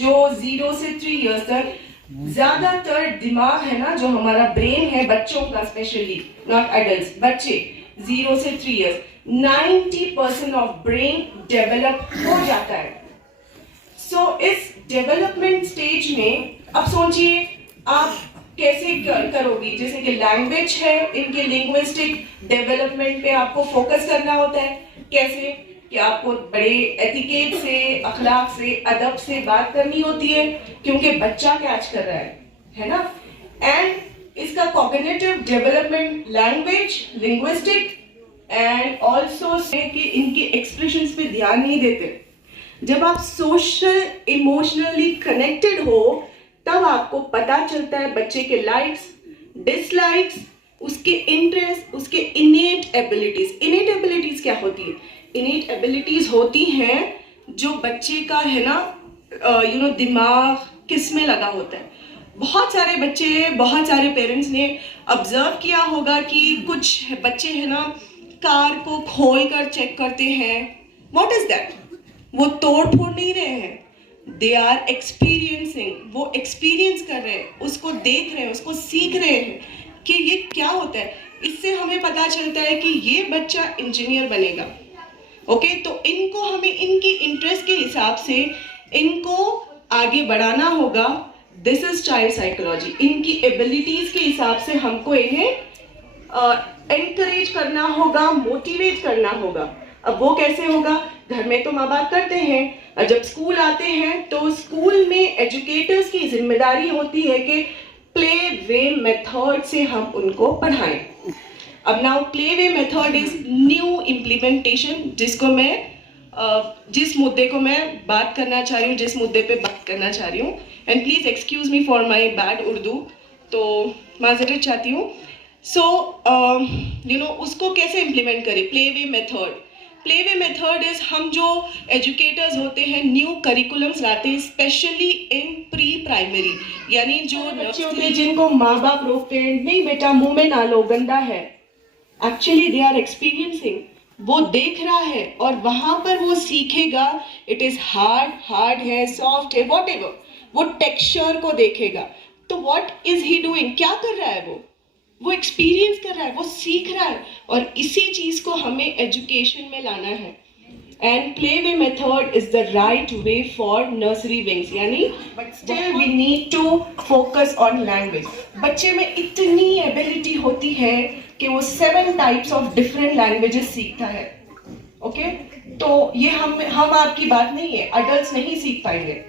जो 0 से 3 इयर्स तक ज्यादातर दिमाग है ना, जो हमारा ब्रेन है बच्चों का, स्पेशली नॉट एडल्ट्स, बच्चे 0 से 3 इयर्स 90% ऑफ ब्रेन डेवलप हो जाता है। सो इस डेवलपमेंट स्टेज में अब सोचिए आप कैसे करोगी। जैसे कि लैंग्वेज है, इनके लिंग्विस्टिक डेवलपमेंट पे आपको फोकस करना होता है। कैसे कि आपको बड़े एटिकेट से, अखलाक से, अदब से बात करनी होती है, क्योंकि बच्चा कैच कर रहा है ना। एंड इसका cognitive development, language, linguistic and also say कि इनके एक्सप्रेशंस पे ध्यान नहीं देते। जब आप सोशल इमोशनली कनेक्टेड हो तब आपको पता चलता है बच्चे के लाइक्स, डिसलाइक्स, उसके इंटरेस्ट, उसके इनेट एबिलिटीज। इनेट एबिलिटीज क्या होती है? इनेट एबिलिटीज होती हैं जो बच्चे का है ना दिमाग किस में लगा होता है। बहुत सारे बच्चे, बहुत सारे पेरेंट्स ने ऑब्जर्व किया होगा कि कुछ बच्चे है ना कार को खोल कर चेक करते हैं। What is that? वो तोड़ फोड़ नहीं रहे हैं, दे आर एक्सपीरियंसिंग, वो एक्सपीरियंस कर रहे हैं, उसको देख रहे हैं, उसको सीख रहे हैं कि ये क्या होता है। इससे हमें पता चलता है कि ये बच्चा इंजीनियर बनेगा। ओके, तो इनको हमें इनकी इंटरेस्ट के हिसाब से इनको आगे बढ़ाना होगा। This is child psychology. इनकी एबिलिटीज के हिसाब से हमको इन्हें एनकरेज करना होगा, मोटिवेट करना होगा। अब वो कैसे होगा? घर में तो माँ बाप करते हैं, और जब स्कूल आते हैं तो स्कूल में एजुकेटर्स की जिम्मेदारी होती है कि प्ले वे मेथड से हम उनको पढ़ाएं। अब now play way method is new implementation, जिसको मैं जिस मुद्दे को मैं बात करना चाह रही हूँ, जिस मुद्दे पे बात करना चाह रही हूँ, and please excuse me for my bad Urdu, तो माजरत चाहती हूँ। सो उसको कैसे इम्प्लीमेंट करें? Play way method. Play way method is, हम जो एजुकेटर्स होते हैं न्यू करिकुलम्स लाते हैं, स्पेशली इन प्री प्राइमरी, यानी जो बच्चे होते हैं जिनको माँ बाप रोकते हैं, नहीं बेटा मुंह में ना लो, गंदा है। एक्चुअली दे आर एक्सपीरियंसिंग, वो देख रहा है और वहां पर वो सीखेगा। इट इज हार्ड है, सॉफ्ट है, वॉट एवर, वो टेक्सचर को देखेगा। तो वॉट इज ही डूइंग? क्या कर रहा है वो एक्सपीरियंस कर रहा है, वो सीख रहा है, और इसी चीज को हमें एजुकेशन में लाना है। And play way method is the right way for nursery wings, यानी but still we need to focus on language. बच्चे में इतनी एबिलिटी होती है कि वो 7 टाइप्स ऑफ डिफरेंट लैंग्वेजेस सीखता है। ओके, तो ये हम आपकी बात नहीं है, अडल्ट नहीं सीख पाएंगे,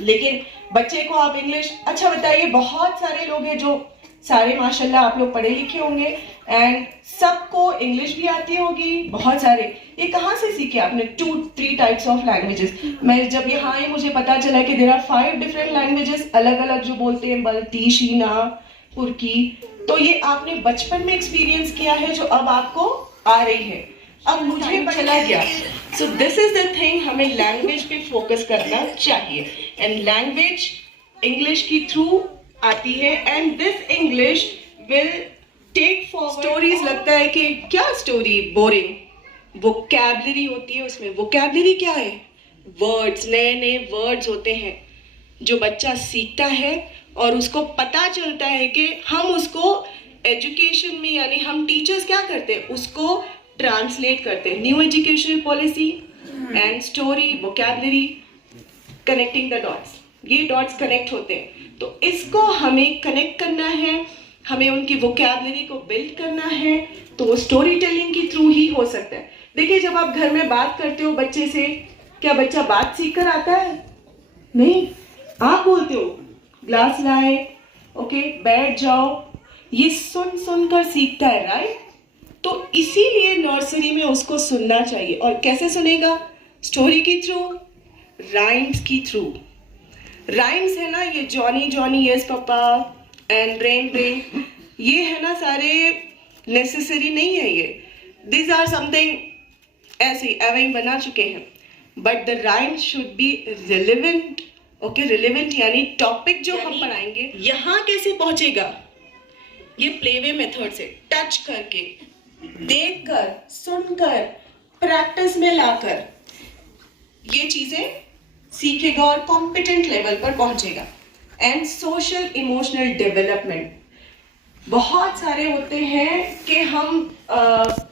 लेकिन बच्चे को आप इंग्लिश, अच्छा बताइए, बहुत सारे लोग हैं जो सारे माशाल्लाह आप लोग पढ़े लिखे होंगे एंड सबको इंग्लिश भी आती होगी, बहुत सारे। ये कहाँ से सीखे आपने 2-3 टाइप्स ऑफ लैंग्वेजेस? मैं जब यहाँ आई मुझे पता चला कि देयर आर 5 डिफरेंट लैंग्वेजेस, अलग अलग जो बोलते हैं, बल्ती, शीना, पुरकी। तो ये आपने बचपन में एक्सपीरियंस किया है जो अब आपको आ रही है, अब मुझे चला गया। So this is the thing, हमें लैंग्वेज पे फोकस करना चाहिए। एंड लैंग्वेज इंग्लिश की थ्रू आती है, and this English will take for stories. लगता है कि क्या स्टोरी, बोरिंग। वोकैबुलरी होती है उसमें। वोकैबुलरी क्या है? वर्ड्स, नए नए वर्ड्स होते हैं जो बच्चा सीखता है, और उसको पता चलता है कि हम उसको एजुकेशन में, यानी हम टीचर्स क्या करते हैं, उसको ट्रांसलेट करते हैं। New educational policy and story, vocabulary, connecting the dots, ये डॉट्स कनेक्ट होते हैं। तो इसको हमें कनेक्ट करना है, हमें उनकी वोकैबुलरी को बिल्ड करना है, तो वो स्टोरी टेलिंग के थ्रू ही हो सकता है। देखिए, जब आप घर में बात करते हो बच्चे से, क्या बच्चा बात सीख कर आता है? नहीं, आप बोलते हो ग्लास लाए, ओके बैठ जाओ, ये सुन सुन कर सीखता है, राइट? तो इसीलिए नर्सरी में उसको सुनना चाहिए। और कैसे सुनेगा? स्टोरी के थ्रू, राइम्स की थ्रू। राइम्स है ना, ये Johnny Johnny yes papa and rain rain, ये है ना सारे नेसेसरी नहीं है ये, दिस आर समथिंग ऐसे एविंग बना चुके हैं, but the rhyme should be relevant. Okay, relevant यानी टॉपिक जो हम पढ़ाएंगे यहाँ कैसे पहुंचेगा? ये प्लेवे मेथड से, टच करके, देखकर, सुनकर, प्रैक्टिस में लाकर ये चीजें सीखेगा और कॉम्पिटेंट लेवल पर पहुंचेगा। एंड सोशल इमोशनल डेवलपमेंट बहुत सारे होते हैं कि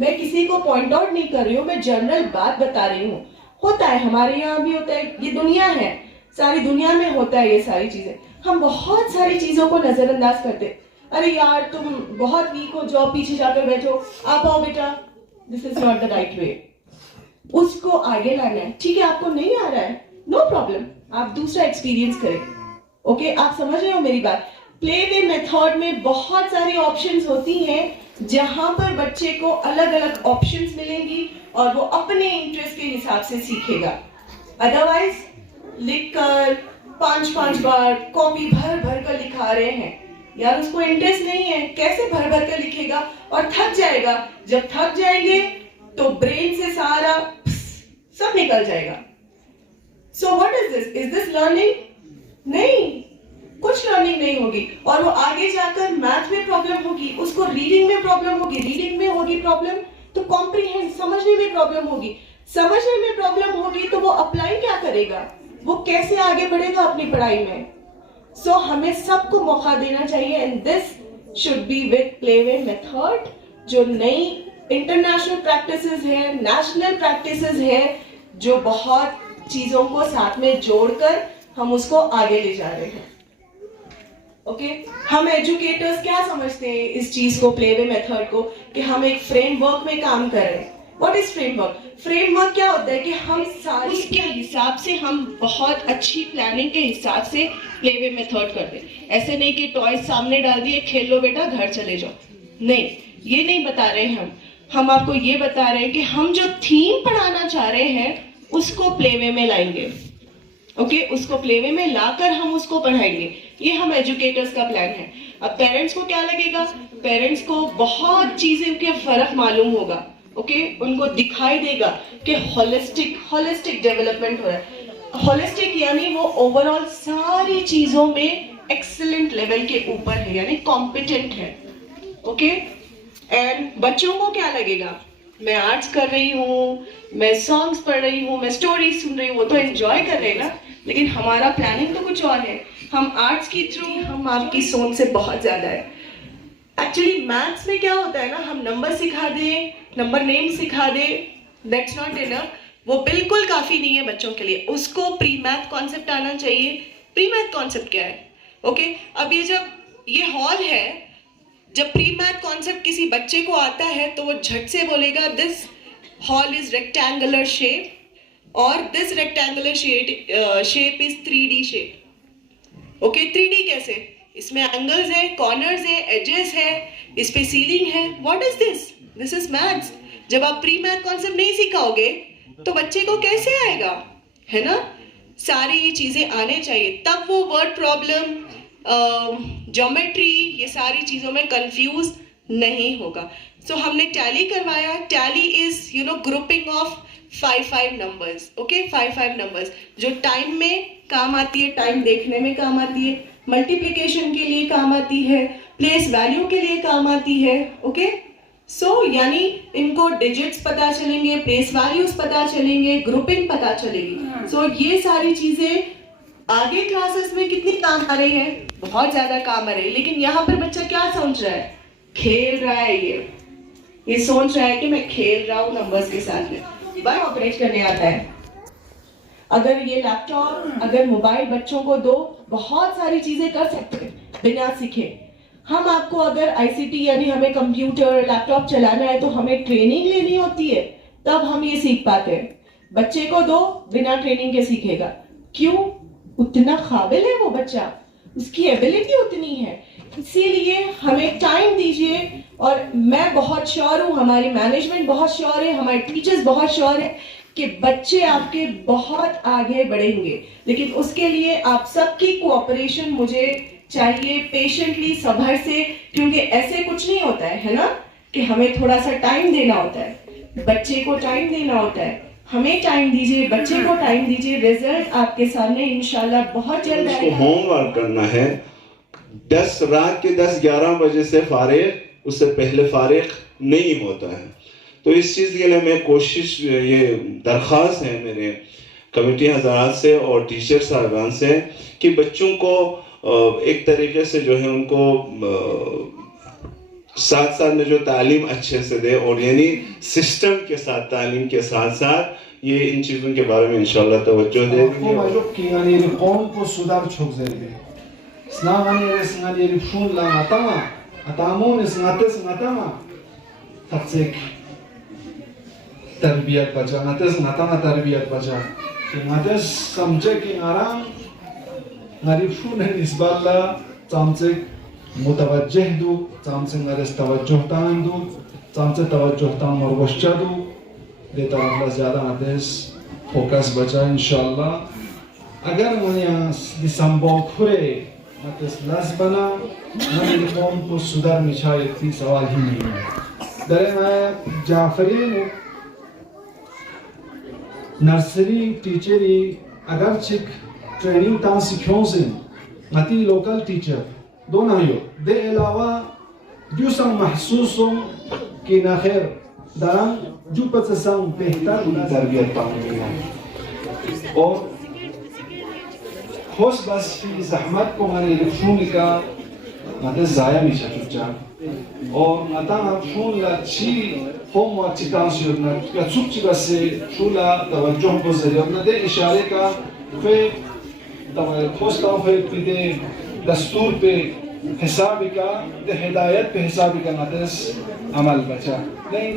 मैं किसी को पॉइंट आउट नहीं कर रही हूँ, मैं जनरल बात बता रही हूँ। होता है, हमारे यहाँ भी होता है, ये दुनिया है, सारी दुनिया में होता है ये सारी चीजें। हम बहुत सारी चीजों को नजरअंदाज करते हैं। अरे यार तुम बहुत वीक हो, जाओ पीछे जाकर बैठो, आप आओ बेटा, this is not the right वे। उसको आगे लाना है। ठीक है, आपको नहीं आ रहा है, नो प्रॉब्लम, आप दूसरा एक्सपीरियंस करें। ओके, आप समझ रहे हो मेरी बात? प्ले वे मेथड में बहुत सारी ऑप्शंस होती हैं जहां पर बच्चे को अलग अलग ऑप्शंस मिलेंगी और वो अपने इंटरेस्ट के हिसाब से सीखेगा। अदरवाइज लिखकर 5-5 बार कॉपी भर भर कर लिखा रहे हैं, यार उसको इंटरेस्ट नहीं है, कैसे भर भर कर लिखेगा और थक जाएगा। जब थक जाएंगे तो ब्रेन से सारा सब निकल जाएगा। So what is this? Is this learning? नहीं, कुछ लर्निंग नहीं होगी। और वो आगे जाकर मैथ में प्रॉब्लम होगी, उसको रीडिंग में प्रॉब्लम होगी, रीडिंग में होगी प्रॉब्लम तो कॉम्प्रीहेंड समझने में प्रॉब्लम होगी, समझने में प्रॉब्लम होगी तो वो अप्लाई क्या करेगा, वो कैसे आगे बढ़ेगा अपनी पढ़ाई में। सो हमें सबको मौका देना चाहिए and this should be with playway method, जो नई इंटरनेशनल प्रैक्टिसेस है, नेशनल प्रैक्टिसेस है, जो बहुत चीजों को साथ में जोड़कर हम उसको आगे ले जा रहे हैं। ओके, हम एजुकेटर्स क्या समझते हैं इस चीज को, प्लेवे मेथड को, कि हम एक फ्रेमवर्क में काम कर रहे हैं। What is framework? फ्रेमवर्क क्या होता है कि हम सारी उसके हिसाब से, हम बहुत अच्छी प्लानिंग के हिसाब से प्लेवे मेथड करते हैं। ऐसे नहीं कि टॉयज सामने डाल दिए, खेल लो बेटा, घर चले जाओ, नहीं, ये नहीं बता रहे हैं हम आपको ये बता रहे हैं कि हम जो थीम पढ़ाना चाह रहे हैं उसको प्लेवे में लाएंगे। ओके, उसको प्लेवे में लाकर हम उसको पढ़ाएंगे, ये हम एजुकेटर्स का प्लान है। अब पेरेंट्स को क्या लगेगा? पेरेंट्स को बहुत चीजें के फर्क मालूम होगा। ओके, उनको दिखाई देगा कि होलिस्टिक डेवलपमेंट हो रहा है। होलिस्टिक यानी वो ओवरऑल सारी चीजों में एक्सीलेंट लेवल के ऊपर है, यानी कॉम्पिटेंट है। ओके, एंड बच्चों को क्या लगेगा? मैं आर्ट्स कर रही हूँ, मैं सॉन्ग्स पढ़ रही हूँ, मैं स्टोरीज सुन रही हूँ, वो तो एंजॉय कर रहे हैं ना, लेकिन हमारा प्लानिंग तो कुछ और है। हम आर्ट्स के थ्रू, हम आपकी सोच से बहुत ज्यादा है। एक्चुअली मैथ्स में क्या होता है ना, हम नंबर सिखा दे, नंबर नेम सिखा दे, दैट्स नॉट इनफ, वो बिल्कुल काफी नहीं है बच्चों के लिए। उसको प्री मैथ कॉन्सेप्ट आना चाहिए। प्री मैथ कॉन्सेप्ट क्या है? ओके, अब ये हॉल है, जब प्री मैथ कॉन्सेप्ट किसी बच्चे को आता है तो वो झट से बोलेगा this hall is rectangular shape और this rectangular shape is 3D shape. Okay, 3D कैसे? इसमें एंगल्स है, कॉर्नर्स है, एजेस है, इस पे सीलिंग है। What is this? This is maths. जब आप प्री मैथ कॉन्सेप्ट नहीं सिखाओगे तो बच्चे को कैसे आएगा, है ना? सारी ये चीजें आने चाहिए, तब वो वर्ड प्रॉब्लम, ज्योमेट्री, ये सारी चीजों में कंफ्यूज नहीं होगा। सो हमने टैली करवाया। Tally is grouping of 5 numbers. Okay, 5 numbers जो टाइम में काम आती है, टाइम देखने में काम आती है, मल्टीप्लिकेशन के लिए काम आती है, प्लेस वैल्यू के लिए काम आती है। ओके, सो यानी इनको डिजिट्स पता चलेंगे, प्लेस वैल्यूज पता चलेंगे, ग्रुपिंग पता चलेगी। सो ये सारी चीजें आगे क्लासेस में कितनी काम आ रही है? बहुत ज्यादा काम आ रही है। लेकिन यहाँ पर बच्चा क्या सोच रहा है? खेल रहा है। ये सोच रहा है कि मैं खेल रहा हूँ नंबर्स के साथ में। बस ऑपरेट करने आता है। अगर ये लैपटॉप, अगर मोबाइल बच्चों को दो, बहुत सारी चीजें कर सकते हैं बिना सीखे। हम आपको अगर आईसीटी यानी हमें कंप्यूटर, लैपटॉप चलाना है तो हमें ट्रेनिंग लेनी होती है, तब हम ये सीख पाते हैं। बच्चे को दो, बिना ट्रेनिंग के सीखेगा। क्यों? उतना काबिल है वो बच्चा, उसकी एबिलिटी उतनी है। इसीलिए हमें टाइम दीजिए। और मैं बहुत श्योर हूँ, हमारी मैनेजमेंट बहुत श्योर है, हमारे टीचर्स बहुत श्योर है कि बच्चे आपके बहुत आगे बढ़ेंगे। लेकिन उसके लिए आप सबकी कोऑपरेशन मुझे चाहिए, पेशेंटली, सब्र से, क्योंकि ऐसे कुछ नहीं होता है ना, कि हमें थोड़ा सा टाइम देना होता है, बच्चे को टाइम देना होता है। हमें टाइम दीजिए, बच्चे को टाइम दीजिए, रिजल्ट आपके सामने इंशाल्लाह बहुत जल्द आएगा। उसको होमवर्क करना है। रात के 10-11 बजे से फारिग, उससे पहले फारिग नहीं होता है। तो इस चीज़ के लिए मैं कोशिश, ये दरख्वास्त है मेरे कमेटी हजरात से और टीचर साहबान से कि बच्चों को एक तरीके से जो है उनको साथ साथ में जो तालीम अच्छे से दे और यानी सिस्टम के साथ तालीम के साथ साथ ये इन चीज़ों के बारे में इंशाल्लाह तवज्जो दे तरबियत बचा ngates ngatama तरबियत बचा ngates samje ki ngarang ngarifun nisballa samje mutawajjih du samje ngares tawajjuh tan du samje tawajjuh tan morgoshcha du de tarafla zyada ngates focus बचा इंशाल्लाह अगर मनिया दिसंबर खुरे ngates las bana nami qom ko sudar michayet fi sawal hi nahi hai dare मैं जाफरीन nursery टीचरी अगर चिक training ता सिखोंसिन मती local teacher दोनों यो दे अलावा जुसम महसूसों कि नखैर दरम जो पसंद बेहतर तरबियत पाऊंगी और खोस बस की जहमत को माने लिखूं का मते जाया नहीं चुचा और मता फूल ला ची homework चितांशियों ना या चुप चिबासे शूला तवज्जो को जरिया ना दे इशारे का फे तवज्जो पोस्टा फे पिदे दस्तूर पे हिसाब का दे हिदायत पे हिसाब का ना दस अमल बचा नहीं